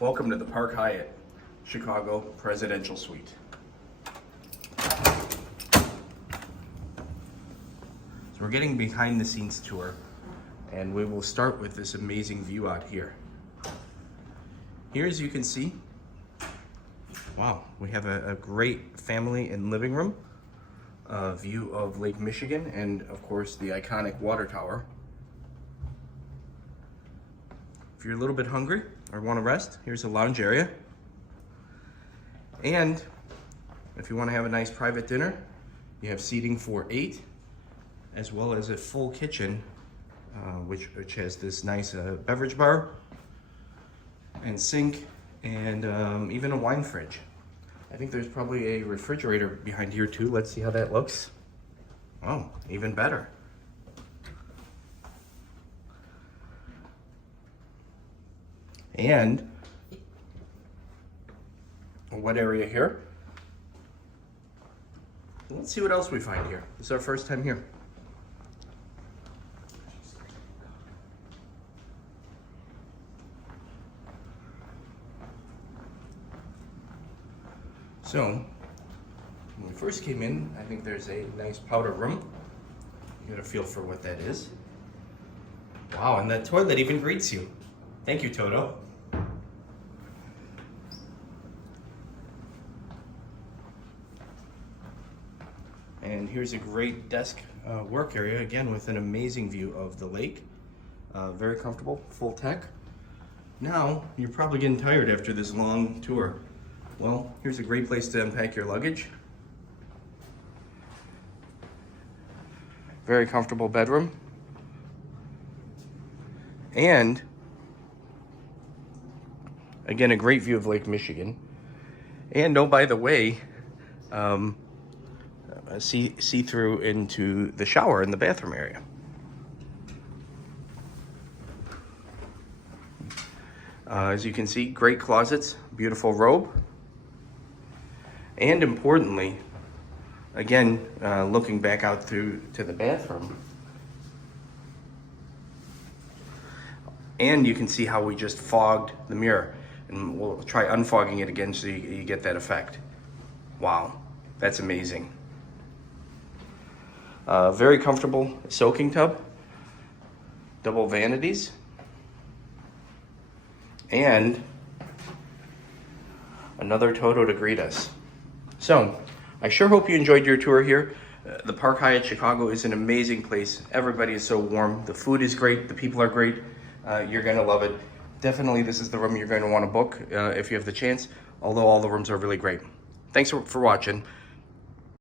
Welcome to the Park Hyatt, Chicago Presidential Suite. So we're getting behind the scenes tour, and we will start with this amazing view out here. Here, as you can see, wow, we have a great family and living room, view of Lake Michigan, and of course the iconic water tower. If you're a little bit hungry or want to rest, here's a lounge area. And if you want to have a nice private dinner, you have seating for 8, as well as a full kitchen, which has this nice beverage bar and sink, and even a wine fridge. I think there's probably a refrigerator behind here too. Let's see how that looks. Oh, even better. And what area here? Let's see what else we find here. This is our first time here. So, when we first came in, I think there's a nice powder room. You get a feel for what that is. Wow, and that toilet even greets you. Thank you, Toto. And here's a great desk work area, again with an amazing view of the lake. Very comfortable, full tech. Now, you're probably getting tired after this long tour. Well, here's a great place to unpack your luggage. Very comfortable bedroom. And again, a great view of Lake Michigan. And oh, by the way, see through into the shower in the bathroom area. As you can see, great closets, beautiful robe. And importantly, again, looking back out through to the bathroom, and you can see how we just fogged the mirror, and we'll try unfogging it again so you get that effect. Wow, that's amazing. Very comfortable soaking tub, double vanities, and another Toto to greet us. So, I sure hope you enjoyed your tour here. The Park Hyatt Chicago is an amazing place. Everybody is so warm. The food is great. The people are great. You're going to love it. Definitely, this is the room you're going to want to book if you have the chance, although all the rooms are really great. Thanks for watching.